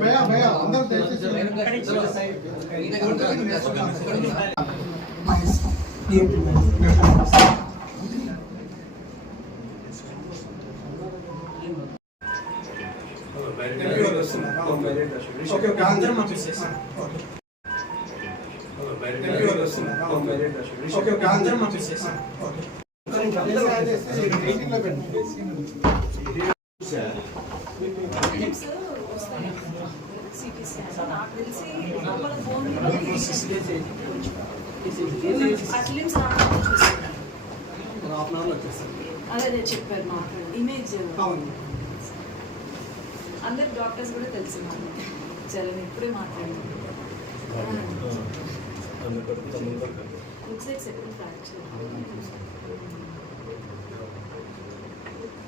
भैया भैया अंदर देखिए హాఫ్ అన్ అవర్ వచ్చేస్తాం అదే అదే చెప్పారు మాట్లాడు ఇమేజ్ అవును అందరు డాక్టర్స్ కూడా తెలిసి నాకు చలని ఇప్పుడే మాట్లాడాను లుక్స్ లైక్ సెకండ్ ఫ్రాక్చర్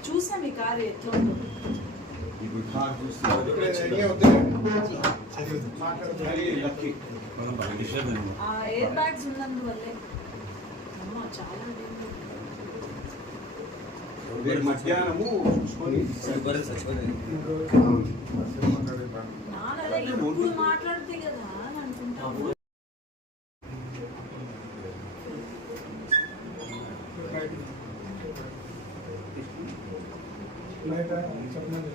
చూసా మీ కారు ఎట్లా ఉందో ఇప్పుడు కార్ రెడీ చూస్తే అవుతుంది ఆ ఎయిర్ బ్యాగ్స్ ఉన్నందువల్లే అమ్మ చాలా danger. రేపు మధ్యాహ్నము నాన్నదే ఇప్పుడు మాట్లాడితే కదా అని అనుకుంటాను లైట్ చెప్పలేదు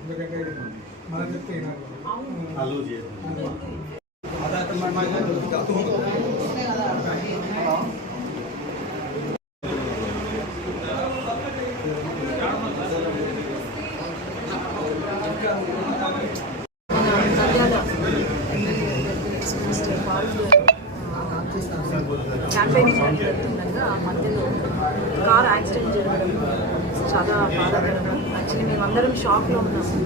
ఎందుకంటే మనం చెప్తే వినాలి. అవును అలో క్యాంపెయినింగ్ జరుగుతుండగా ఆ మధ్యలో కార్ యాక్సిడెంట్ జరగడం చాలా బాధాకరం యాక్చువల్లీ మేమందరం షాక్లో ఉన్నాము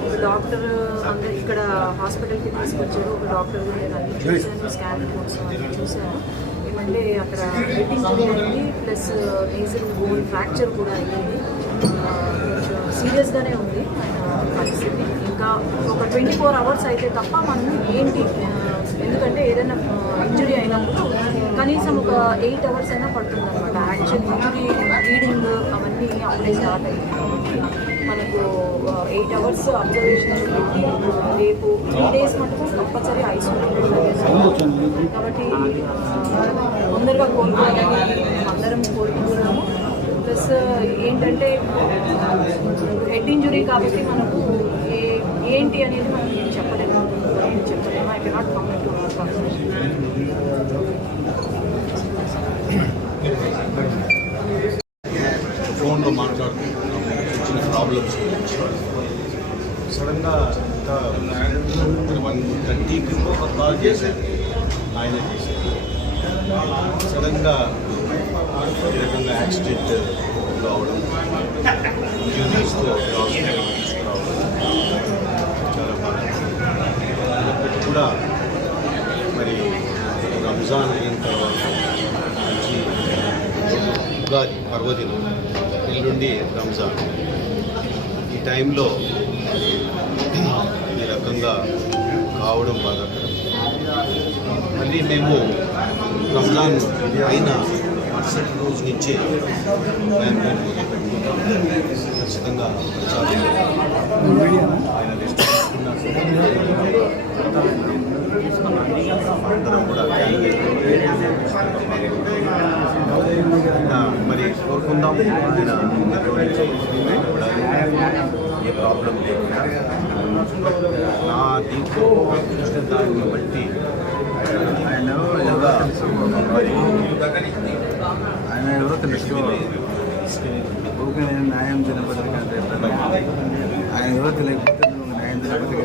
ఒక డాక్టర్ అందరు ఇక్కడ హాస్పిటల్కి తీసుకొచ్చారు ఒక డాక్టర్ కూడా నేను అన్ని చూశాను స్కాన్ రిపోర్ట్స్ అన్ని చూశాను ఏమంటే అక్కడ బ్లీడింగ్ అయింది ప్లస్ నేజల్ బోన్ ఫ్రాక్చర్ కూడా అయ్యింది. సీరియస్గానే ఉంది పరిస్థితి. ఇంకా ఒక ట్వంటీ ఫోర్ అవర్స్ అయితే తప్ప మనం ఏంటి? ఎందుకంటే ఏదైనా ఇంజురీ అయినప్పుడు కనీసం ఒక ఎయిట్ అవర్స్ అయినా పడుతుంది అనమాట యాక్చువల్ ఇంజురీ రీడింగ్ అవన్నీ అప్పుడే స్టార్ట్ అయింది మనకు ఎయిట్ అవర్స్ అబ్జర్వేషన్ పెట్టి రేపు త్రీ డేస్ మటుకు కంపల్సరీ ఐసోలేట్ కాబట్టి తొందరగా కోరుకోవాలని అందరం కోరుకుంటున్నాం. ప్లస్ ఏంటంటే హెడ్ ఇంజురీ కాబట్టి మనకు ఏ ఏంటి అనేది మనం ఏం చెప్పలేము ఏం చెప్పలేము I cannot comment two hour ఫోన్లో మాట్లాడుకుంటున్నాం చిన్న ప్రాబ్లమ్స్ గురించి సడన్గా వన్ థర్టీకి ఒక కాల్ చేశారు ఆయన చేశారు సడన్గా ఈ రకంగా యాక్సిడెంట్ కావడం ఇంజనీర్స్తో హాస్పిటల్ తీసుకురావడం చాలా బాగా అయినప్పటికీ కూడా మరి రంజాన్ అయిన తర్వాత మంచి ఉగాది పర్వదినం ఎల్లుండి రంజాన్. ఈ టైంలో ఈ రకంగా కావడం బాధాకరం. మళ్ళీ మేము రంజాన్ అయిన మరుసటి రోజు నుంచే ప్లాన్ ఖచ్చితంగా ప్రచారం అందరం కూడా మరి కోరుకుందాం. ఆయన ఏ ప్రాబ్లం లేకుండా. నా దీంట్లో చూసిన దాన్ని బట్టి ఆయన ఎవరో తెలుసు ఊరికే నేను న్యాయం దినపత్రిక అంటే ఎట్లా? ఆయన ఎవరో తెలియకపోతే నువ్వు న్యాయం దినపత్రిక